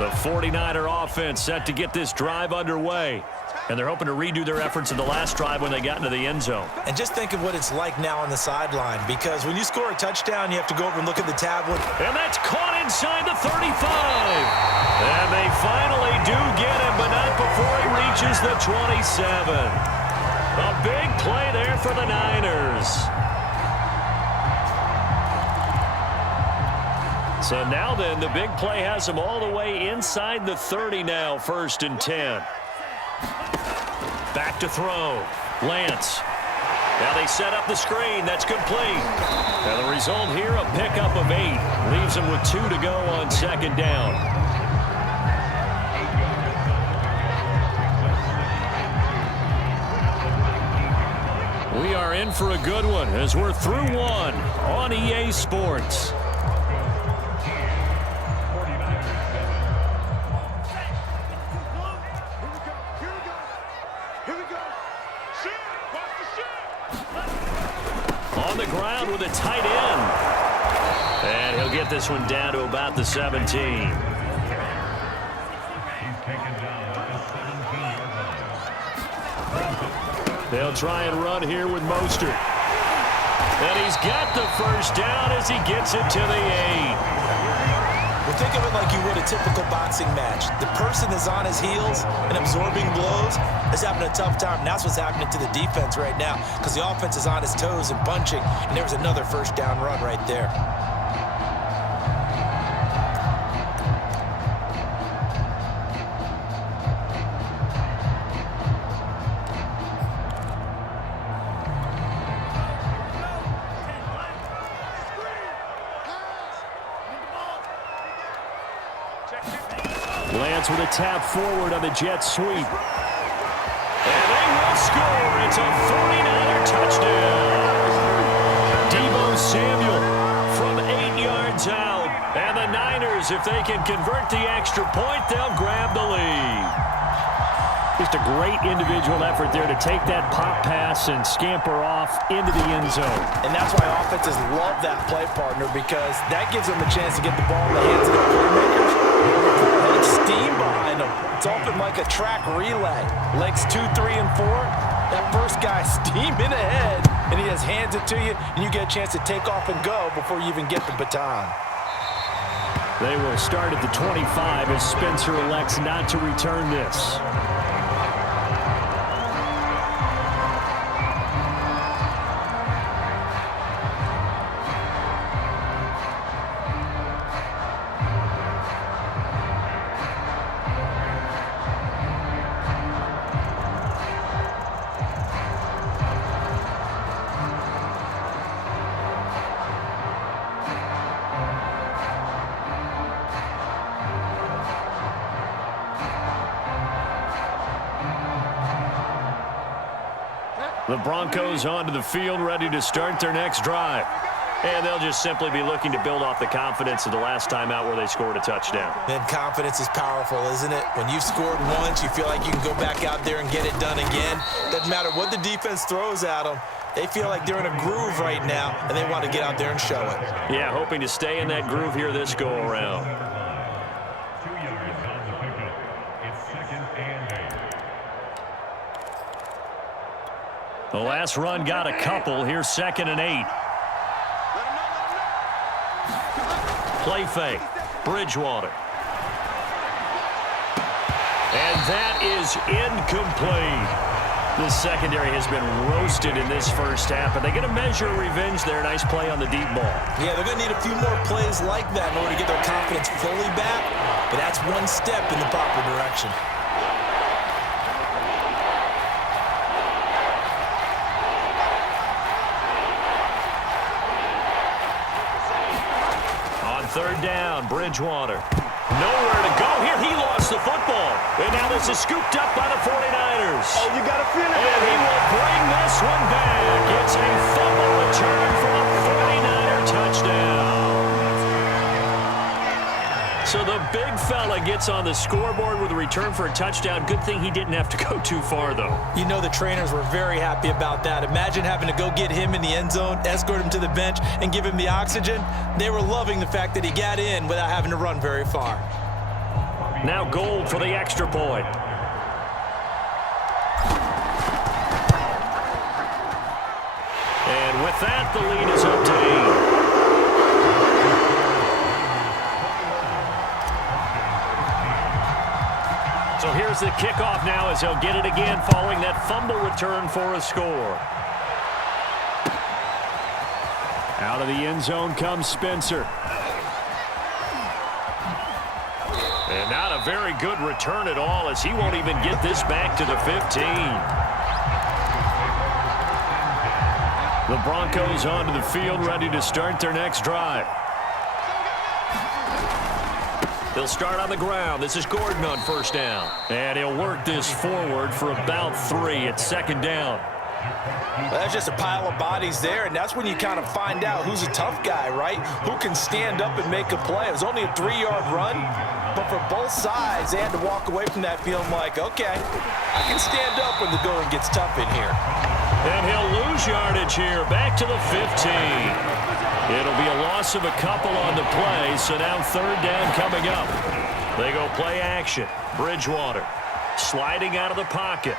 The 49er offense set to get this drive underway. And they're hoping to redo their efforts in the last drive when they got into the end zone. And just think of what it's like now on the sideline, because when you score a touchdown, you have to go over and look at the tablet. And that's caught inside the 35. And they finally do get him, but not before he reaches the 27. A big play there for the Niners. So now then, the big play has them all the way inside the 30 now, 1st and 10. Back to throw. Lance. Now they set up the screen. That's complete. And the result here, a pickup of 8. Leaves them with 2 to go on 2nd down. We are in for a good one as we're through one on EA Sports. On the ground with a tight end. And he'll get this one down to about the 17. They'll try and run here with Mostert. And he's got the first down as he gets it to the 8. Well, think of it like you would a typical boxing match. The person is on his heels and absorbing blows is having a tough time. And that's what's happening to the defense right now, because the offense is on his toes and punching. And there was another first down run right there. Lance with a tap forward on the jet sweep. And they will score. It's a 49er touchdown. Deebo Samuel from 8 yards out. And the Niners, if they can convert the extra point, they'll grab the lead. Just a great individual effort there to take that pop pass and scamper off into the end zone. And that's why offenses love that play, partner, because that gives them a chance to get the ball in the hands of the playmakers. And steam behind them. It's often like a track relay. Legs 2, 3, and 4. That first guy steaming ahead, and he just hands it to you, and you get a chance to take off and go before you even get the baton. They will start at the 25 as Spencer elects not to return this. The Broncos onto the field, ready to start their next drive. And they'll just simply be looking to build off the confidence of the last time out where they scored a touchdown. Then confidence is powerful, isn't it? When you've scored once, you feel like you can go back out there and get it done again. Doesn't matter what the defense throws at them. They feel like they're in a groove right now, and they want to get out there and show it. Yeah, hoping to stay in that groove here this go-around. The last run got a couple. Here's 2nd and 8. Play fake. Bridgewater. And that is incomplete. The secondary has been roasted in this first half, and they're going to measure revenge there. Nice play on the deep ball. Yeah, they're going to need a few more plays like that in order to get their confidence fully back, but that's one step in the proper direction. Third down, Bridgewater. Nowhere to go here. He lost the football. And now this is scooped up by the 49ers. Oh, you got to feel it. And he will bring this one back. It's a fumble return for a 49er touchdown. So the big fella gets on the scoreboard with a return for a touchdown. Good thing he didn't have to go too far, though. You know the trainers were very happy about that. Imagine having to go get him in the end zone, escort him to the bench, and give him the oxygen. They were loving the fact that he got in without having to run very far. Now Gold for the extra point. And with that, the lead is up to 8. So here's the kickoff now as they'll get it again following that fumble return for a score. Out of the end zone comes Spencer. And not a very good return at all as he won't even get this back to the 15. The Broncos onto the field ready to start their next drive. They'll start on the ground. This is Gordon on first down. And he'll work this forward for about 3 at second down. Well, that's just a pile of bodies there, and that's when you kind of find out who's a tough guy, right? Who can stand up and make a play. It was only a 3-yard run, but for both sides, they had to walk away from that feeling like, okay, I can stand up when the going gets tough in here. And he'll lose yardage here, back to the 15. It'll be a loss of a couple on the play, so now third down coming up. They go play action. Bridgewater sliding out of the pocket.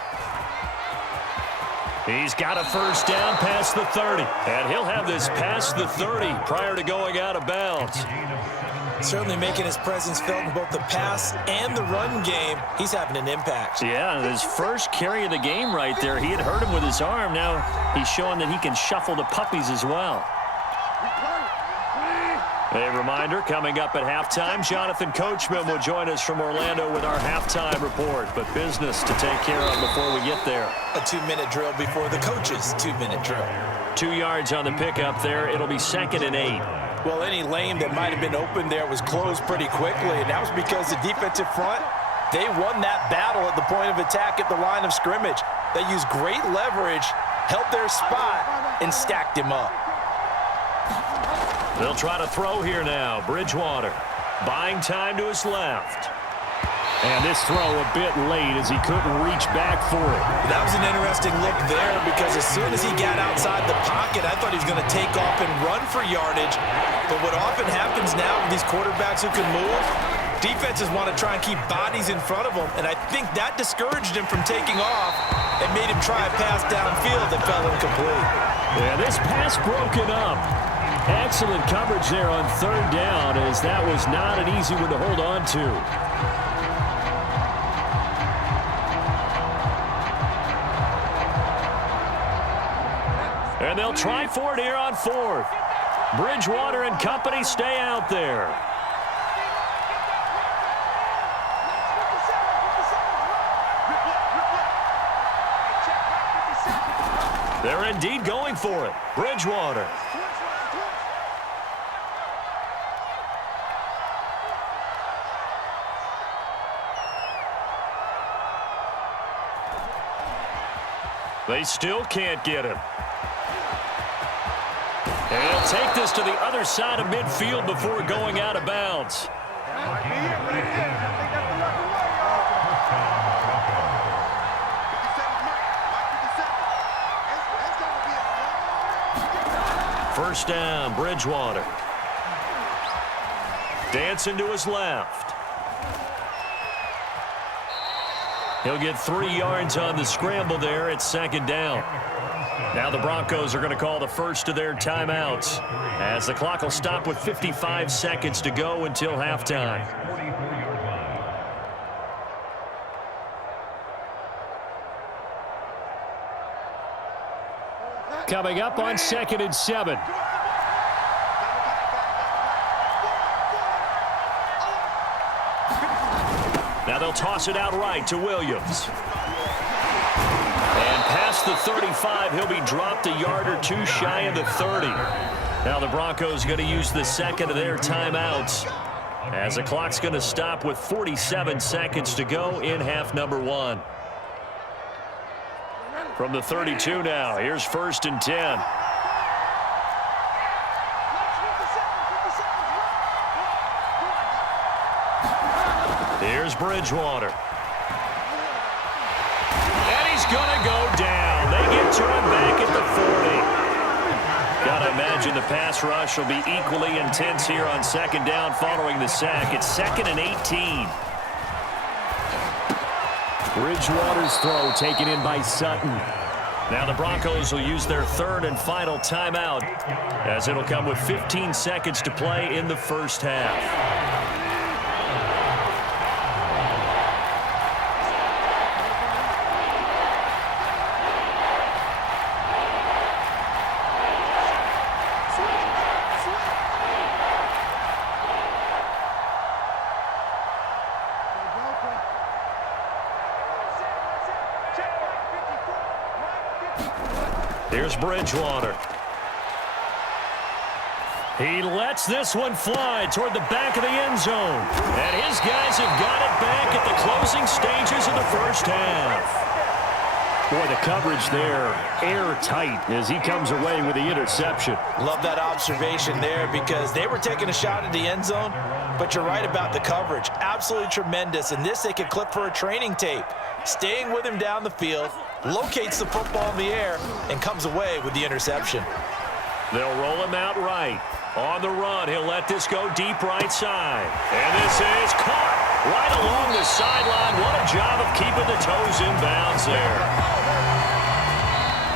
He's got a first down past the 30. And he'll have this past the 30 prior to going out of bounds. Certainly making his presence felt in both the pass and the run game. He's having an impact. Yeah, his first carry of the game right there. He had hurt him with his arm. Now he's showing that he can shuffle the puppies as well. A reminder, coming up at halftime, Jonathan Coachman will join us from Orlando with our halftime report. But business to take care of before we get there. A 2-minute drill before the coach's 2-minute drill. 2 yards on the pickup there. It'll be 2nd and 8. Well, any lane that might have been open there was closed pretty quickly, and that was because the defensive front, they won that battle at the point of attack at the line of scrimmage. They used great leverage, held their spot, and stacked him up. They'll try to throw here now. Bridgewater buying time to his left. And this throw a bit late as he couldn't reach back for it. That was an interesting look there because as soon as he got outside the pocket, I thought he was going to take off and run for yardage. But what often happens now with these quarterbacks who can move, defenses want to try and keep bodies in front of them. And I think that discouraged him from taking off and made him try a pass downfield that fell incomplete. Yeah, this pass broken up. Excellent coverage there on third down as that was not an easy one to hold on to. And they'll try for it here on 4th. Bridgewater and company stay out there. They're indeed going for it. Bridgewater. They still can't get him. And he'll take this to the other side of midfield before going out of bounds. First down, Bridgewater. Dancing to his left. He'll get 3 yards on the scramble there at second down. Now the Broncos are going to call the first of their timeouts as the clock will stop with 55 seconds to go until halftime. Coming up on 2nd and 7. Now they'll toss it out right to Williams. And past the 35, he'll be dropped a yard or two shy of the 30. Now the Broncos are going to use the second of their timeouts as the clock's going to stop with 47 seconds to go in half number 1. From the 32 now, here's 1st and 10. Here's Bridgewater. And he's going to go down. They get to him back at the 40. Got to imagine the pass rush will be equally intense here on second down following the sack. It's 2nd and 18. Bridgewater's throw taken in by Sutton. Now the Broncos will use their third and final timeout, as it'll come with 15 seconds to play in the first half. Here's Bridgewater. He lets this one fly toward the back of the end zone. And his guys have got it back at the closing stages of the first half. Boy, the coverage there, airtight as he comes away with the interception. Love that observation there because they were taking a shot at the end zone, but you're right about the coverage. Absolutely tremendous. And this they could clip for a training tape. Staying with him down the field, locates the football in the air, and comes away with the interception. They'll roll him out right. On the run, he'll let this go deep right side. And this is caught right along the sideline. What a job of keeping the toes in bounds there.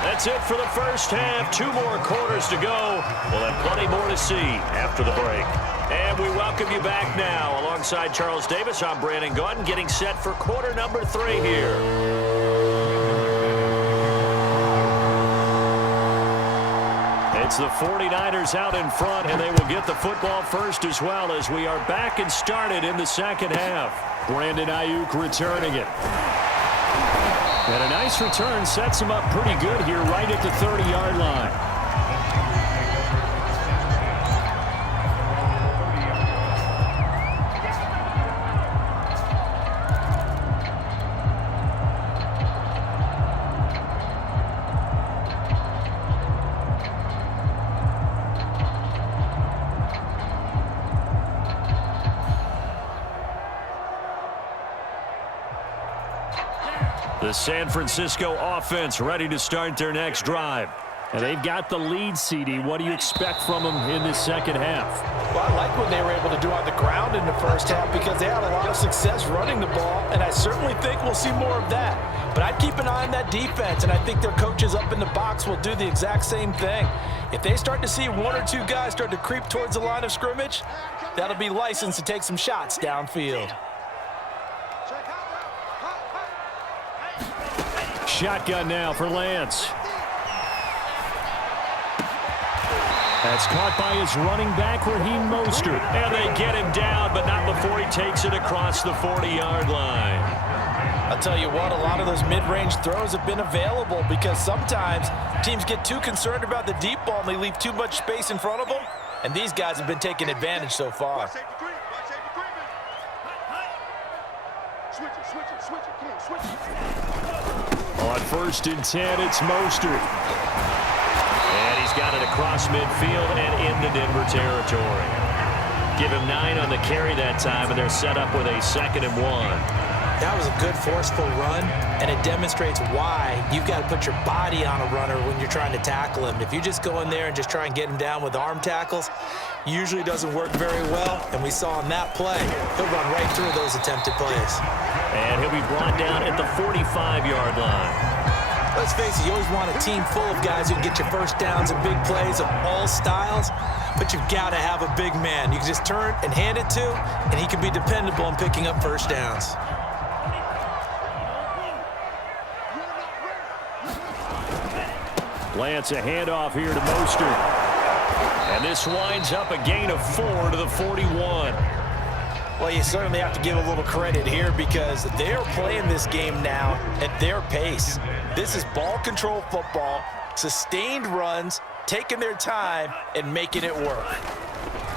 That's it for the first half. 2 more quarters to go. We'll have plenty more to see after the break. And we welcome you back now. Alongside Charles Davis, I'm Brandon Gaudin, getting set for quarter number 3 here. It's the 49ers out in front, and they will get the football first as well as we are back and started in the second half. Brandon Ayuk returning it. And a nice return sets him up pretty good here right at the 30-yard line. The San Francisco offense ready to start their next drive. And they've got the lead, CD. What do you expect from them in this second half? Well, I like what they were able to do on the ground in the first half because they had a lot of success running the ball, and I certainly think we'll see more of that. But I'd keep an eye on that defense, and I think their coaches up in the box will do the exact same thing. If they start to see 1 or 2 guys start to creep towards the line of scrimmage, that'll be licensed to take some shots downfield. Shotgun now for Lance. That's caught by his running back, Raheem Mostert. And they get him down, but not before he takes it across the 40-yard line. I'll tell you what, a lot of those mid-range throws have been available because sometimes teams get too concerned about the deep ball and they leave too much space in front of them. And these guys have been taking advantage so far. On 1st and 10, it's Mostert. And he's got it across midfield and into Denver territory. Give him 9 on the carry that time, and they're set up with a 2nd and 1. That was a good forceful run, and it demonstrates why you've got to put your body on a runner when you're trying to tackle him. If you just go in there and just try and get him down with arm tackles, usually doesn't work very well, and we saw in that play, he'll run right through those attempted plays. And he'll be brought down at the 45-yard line. Let's face it, you always want a team full of guys who can get you first downs and big plays of all styles, but you've got to have a big man you can just turn and hand it to, and he can be dependable in picking up first downs. Lance, a handoff here to Mostert. And this winds up a gain of 4 to the 41. Well, you certainly have to give a little credit here because they're playing this game now at their pace. This is ball control football, sustained runs, taking their time, and making it work.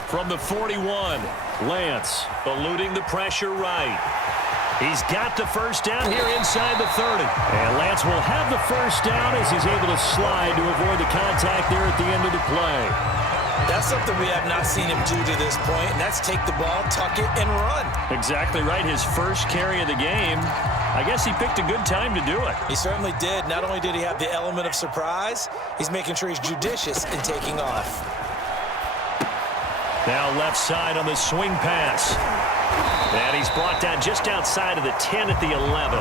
From the 41, Lance eluding the pressure right. He's got the first down here inside the 30. And Lance will have the first down as he's able to slide to avoid the contact there at the end of the play. That's something we have not seen him do to this point, and that's take the ball, tuck it, and run. Exactly right. His first carry of the game. I guess he picked a good time to do it. He certainly did. Not only did he have the element of surprise, he's making sure he's judicious in taking off. Now left side on the swing pass. And he's brought down just outside of the 10 at the 11.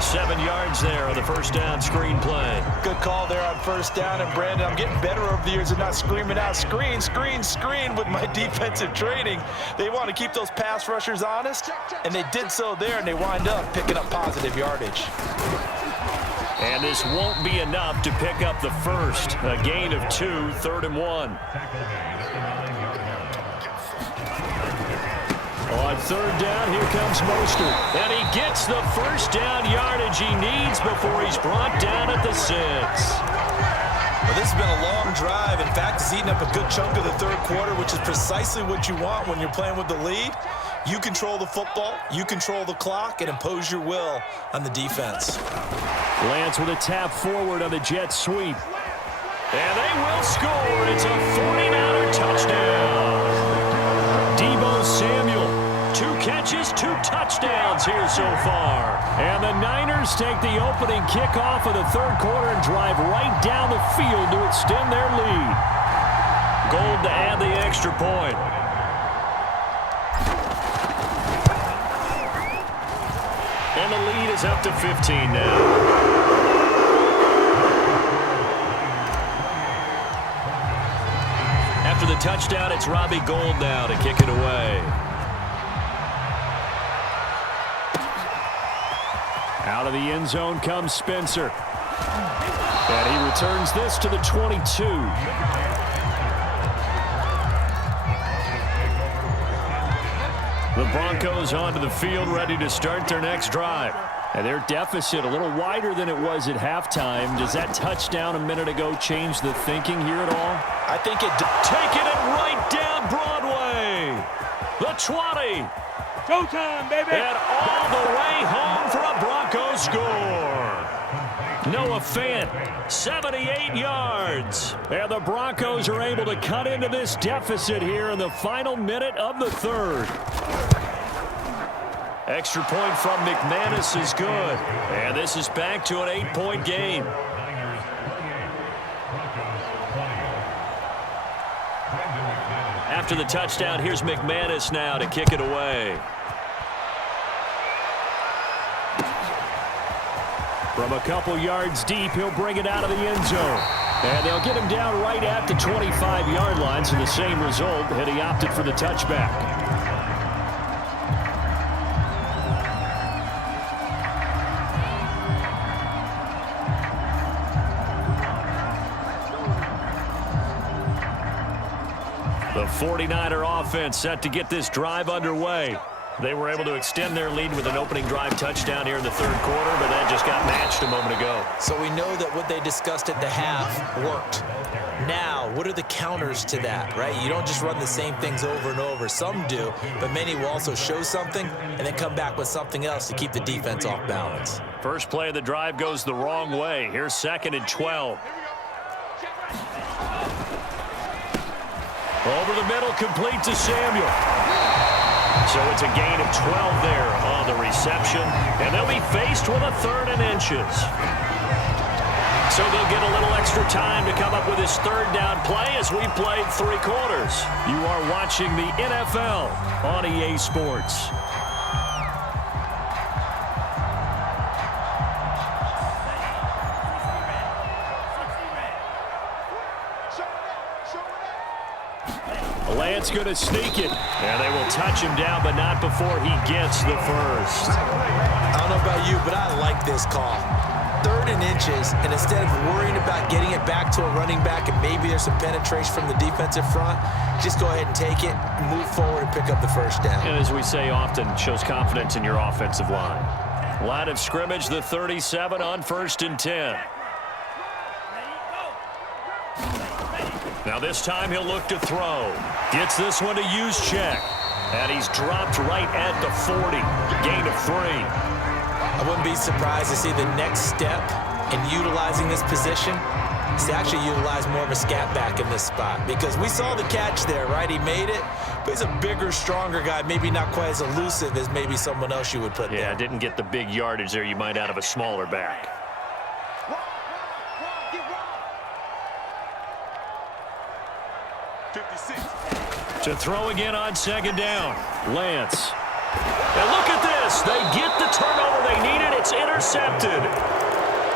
7 yards there on the first down screen play. Good call there on first down. And, Brandon, I'm getting better over the years of not screaming out, screen, screen, screen with my defensive training. They want to keep those pass rushers honest, and they did so there, and they wind up picking up positive yardage. And this won't be enough to pick up the first. A gain of 2, 3rd and 1. On 3rd down, here comes Mostert. And he gets the first down yardage he needs before he's brought down at the 6. Well, this has been a long drive. In fact, it's eaten up a good chunk of the 3rd quarter, which is precisely what you want when you're playing with the lead. You control the football, you control the clock, and impose your will on the defense. Lance with a tap forward on the jet sweep. And they will score. It's a 49er touchdown. Deebo Samuel, 2 catches, 2 touchdowns here so far. And the Niners take the opening kickoff of the 3rd quarter and drive right down the field to extend their lead. Gold to add the extra point. And the lead is up to 15 now. After the touchdown, it's Robbie Gould now to kick it away. Out of the end zone comes Spencer. And he returns this to the 22. The Broncos onto the field, ready to start their next drive. And their deficit a little wider than it was at halftime. Does that touchdown a minute ago change the thinking here at all? I think it did. Taking it right down Broadway. The 20. Showtime, baby. And all the way home for a Broncos score. Noah Fant, 78 yards. And the Broncos are able to cut into this deficit here in the final minute of the 3rd. Extra point from McManus is good. And this is back to an 8-point game. After the touchdown, here's McManus now to kick it away. From a couple yards deep, he'll bring it out of the end zone. And they'll get him down right at the 25-yard line, so the same result, and he opted for the touchback. The 49er offense set to get this drive underway. They were able to extend their lead with an opening drive touchdown here in the 3rd quarter, but that just got matched a moment ago. So we know that what they discussed at the half worked. Now, what are the counters to that, right? You don't just run the same things over and over. Some do, but many will also show something and then come back with something else to keep the defense off balance. First play of the drive goes the wrong way. Here's 2nd and 12. Over the middle, complete to Samuel. So it's a gain of 12 there on the reception. And they'll be faced with a 3rd and inches. So they'll get a little extra time to come up with his 3rd down play as we played 3 quarters. You are watching the NFL on EA Sports. Lance going to sneak it. And they will touch him down, but not before he gets the first. I don't know about you, but I like this call. 3rd and inches, and instead of worrying about getting it back to a running back and maybe there's some penetration from the defensive front, just go ahead and take it, move forward, and pick up the first down. And as we say often, shows confidence in your offensive line. Line of scrimmage, the 37 on 1st and 10. Now this time he'll look to throw. Gets this one to Juszczyk. And he's dropped right at the 40. Gain of 3. I wouldn't be surprised to see the next step in utilizing this position is to actually utilize more of a scat back in this spot. Because we saw the catch there, right? He made it, but he's a bigger, stronger guy, maybe not quite as elusive as maybe someone else you would put there. Yeah, didn't get the big yardage there you might out of a smaller back. To throw again on second down. Lance. And look at this. They get the turnover they needed. It's intercepted.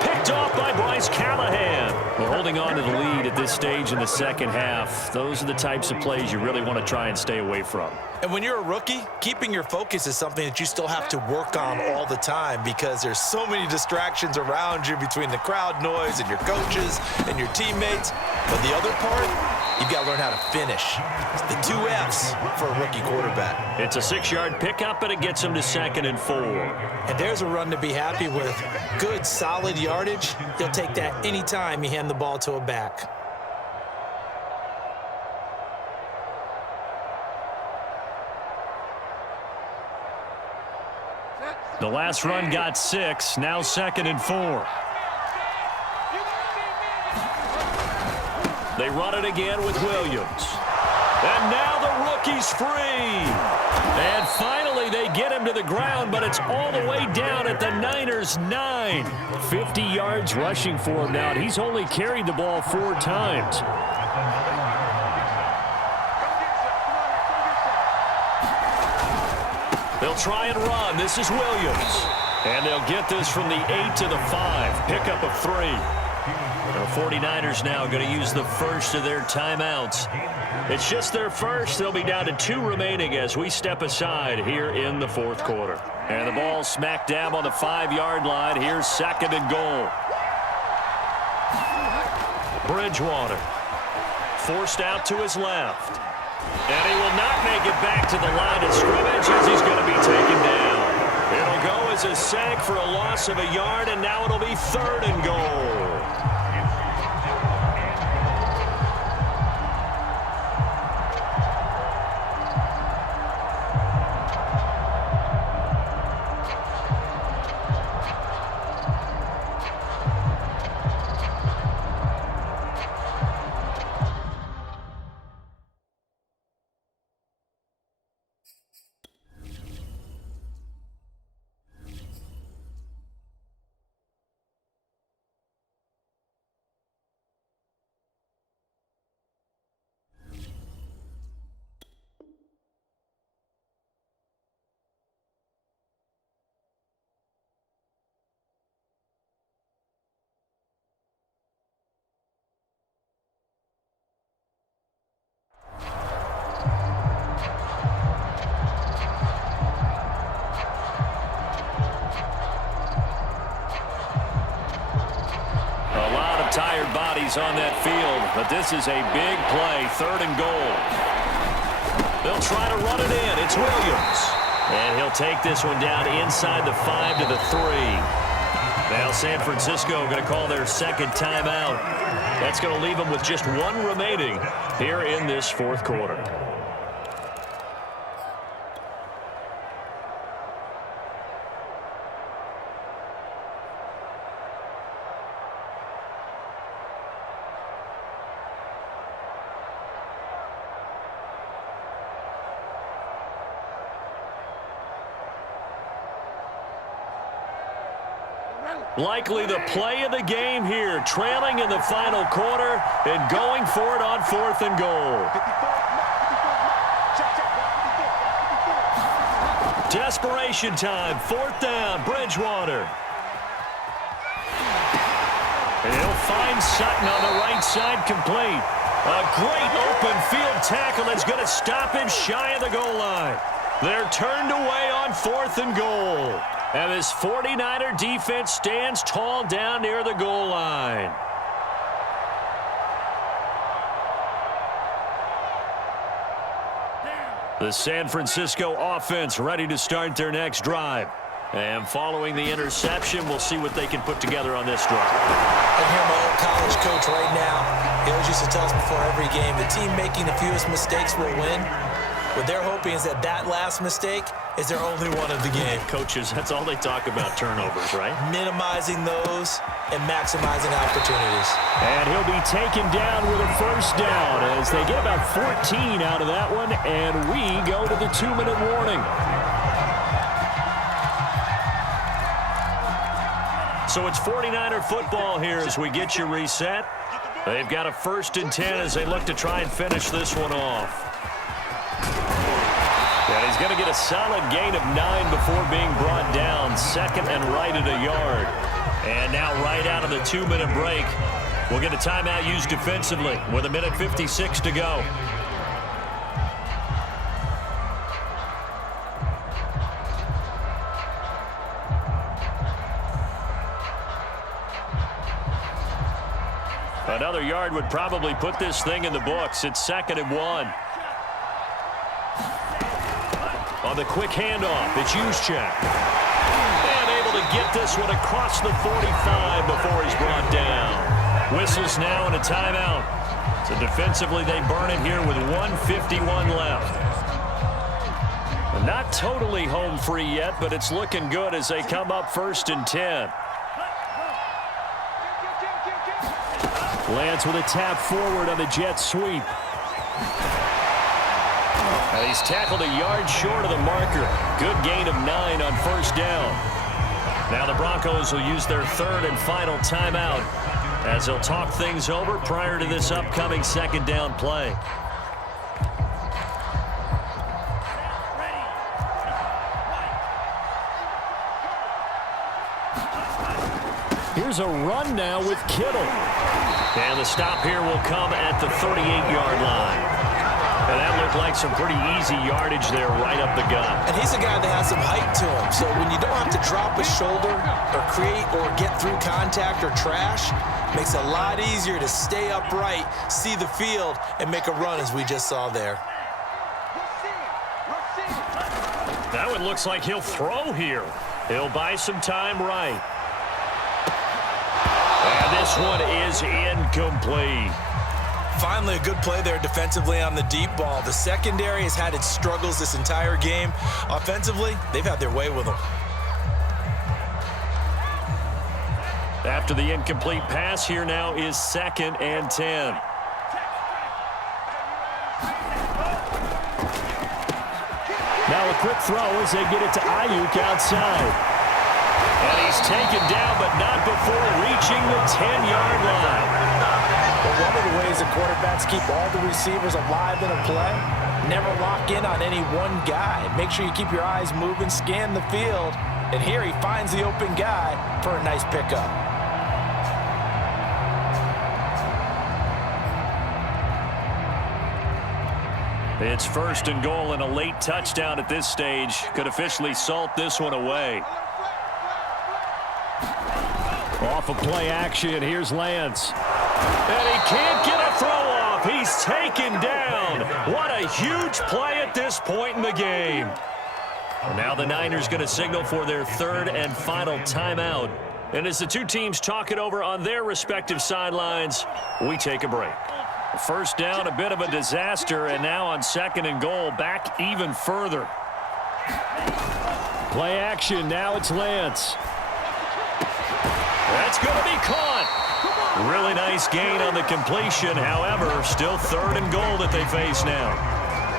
Picked off by Bryce Callahan. Well, holding on to the lead at this stage in the second half, those are the types of plays you really want to try and stay away from. And when you're a rookie, keeping your focus is something that you still have to work on all the time because there's so many distractions around you between the crowd noise and your coaches and your teammates. But the other part, you've got to learn how to finish. It's the 2 F's for a rookie quarterback. It's a 6-yard pickup, and it gets him to 2nd and 4. And there's a run to be happy with. Good, solid yardage. He'll take that anytime you hand the ball to a back. The last run got 6, now 2nd and 4. They run it again with Williams. And now the rookie's free. And finally they get him to the ground, but it's all the way down at the Niners' 9. 50 yards rushing for him now, and he's only carried the ball 4 times. They'll try and run. This is Williams. And they'll get this from the 8 to the 5. Pickup of 3. The 49ers now going to use the first of their timeouts. It's just their first. They'll be down to 2 remaining as we step aside here in the 4th quarter. And the ball smack dab on the 5-yard line. Here's 2nd and goal. Bridgewater forced out to his left. And he will not make it back to the line of scrimmage as he's going to be taken down. It'll go as a sack for a loss of a yard, and now it'll be 3rd and goal. Tired bodies on that field, but this is a big play. 3rd and goal. They'll try to run it in. It's Williams. And he'll take this one down inside the 5 to the 3. Now San Francisco going to call their 2nd timeout. That's going to leave them with just 1 remaining here in this 4th quarter. Likely the play of the game here, trailing in the final quarter and going for it on 4th and goal. Desperation time, 4th down, Bridgewater. And he'll find Sutton on the right side, complete. A great open field tackle that's going to stop him shy of the goal line. They're turned away on 4th and goal. And this 49er defense stands tall down near the goal line. The San Francisco offense ready to start their next drive. And following the interception, we'll see what they can put together on this drive. I hear my old college coach right now. He always used to tell us before every game, the team making the fewest mistakes will win. What they're hoping is that that last mistake is their only one of the game. Coaches, that's all they talk about, turnovers, right? Minimizing those and maximizing opportunities. And he'll be taken down with a 1st down as they get about 14 out of that one, and we go to the 2-minute warning. So it's 49er football here as we get you reset. They've got a 1st and 10 as they look to try and finish this one off. And he's going to get a solid gain of 9 before being brought down. Second and right at a yard. And now right out of the 2-minute break, we'll get a timeout used defensively with 1:56 to go. Another yard would probably put this thing in the books. It's 2nd and 1. On the quick handoff, it's Juszczyk. And able to get this one across the 45 before he's brought down. Whistles now and a timeout. So defensively, they burn it here with 1:51 left. Not totally home free yet, but it's looking good as they come up 1st and 10. Lance with a tap forward on the jet sweep. And he's tackled a yard short of the marker. Good gain of 9 on 1st down. Now the Broncos will use their 3rd and final timeout as they'll talk things over prior to this upcoming 2nd down play. Here's a run now with Kittle. And the stop here will come at the 38-yard line. And that looked like some pretty easy yardage there right up the gut. And he's a guy that has some height to him. So when you don't have to drop a shoulder or create or get through contact or trash, makes it a lot easier to stay upright, see the field, and make a run as we just saw there. That one looks like he'll throw here. He'll buy some time right. And this one is incomplete. Finally, a good play there defensively on the deep ball. The secondary has had its struggles this entire game. Offensively, they've had their way with them. After the incomplete pass, here now is 2nd and 10. Now a quick throw as they get it to Ayuk outside. And he's taken down, but not before reaching the 10-yard line. Well, one of the ways the quarterbacks keep all the receivers alive in a play, never lock in on any one guy. Make sure you keep your eyes moving, scan the field, and here he finds the open guy for a nice pickup. It's 1st and goal, and a late touchdown at this stage could officially salt this one away. Off of play action, here's Lance. And he can't get a throw off. He's taken down. What a huge play at this point in the game. And now the Niners going to signal for their 3rd and final timeout. And as the two teams talk it over on their respective sidelines, we take a break. 1st down, a bit of a disaster, and now on 2nd and goal, back even further. Play action, now it's Lance. That's going to be caught. Really nice gain on the completion. However, still 3rd and goal that they face now.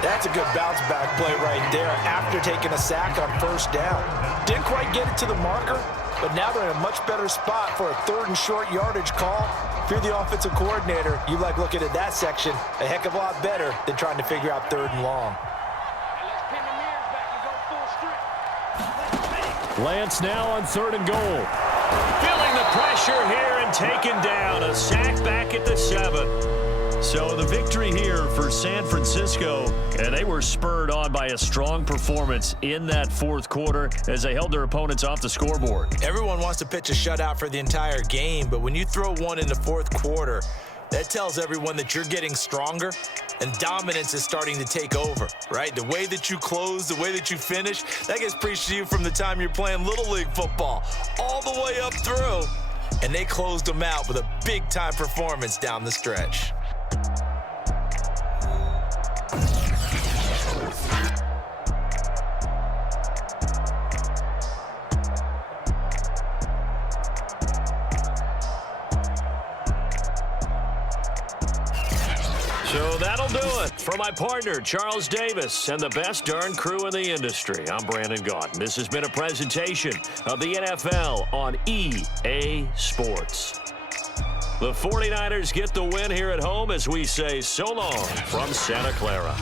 That's a good bounce back play right there after taking a sack on 1st down. Didn't quite get it to the marker, but now they're in a much better spot for a 3rd and short yardage call. If you're the offensive coordinator, you like looking at that section a heck of a lot better than trying to figure out 3rd and long. Lance now on 3rd and goal. Feeling the pressure here and taken down. A sack back at the 7. So the victory here for San Francisco, and they were spurred on by a strong performance in that 4th quarter as they held their opponents off the scoreboard. Everyone wants to pitch a shutout for the entire game, but when you throw one in the 4th quarter, that tells everyone that you're getting stronger and dominance is starting to take over, right? The way that you close, the way that you finish, that gets preached to you from the time you're playing Little League football all the way up through. And they closed them out with a big-time performance down the stretch. So that'll do it. For my partner, Charles Davis, and the best darn crew in the industry, I'm Brandon Gaudin. This has been a presentation of the NFL on EA Sports. The 49ers get the win here at home as we say so long from Santa Clara.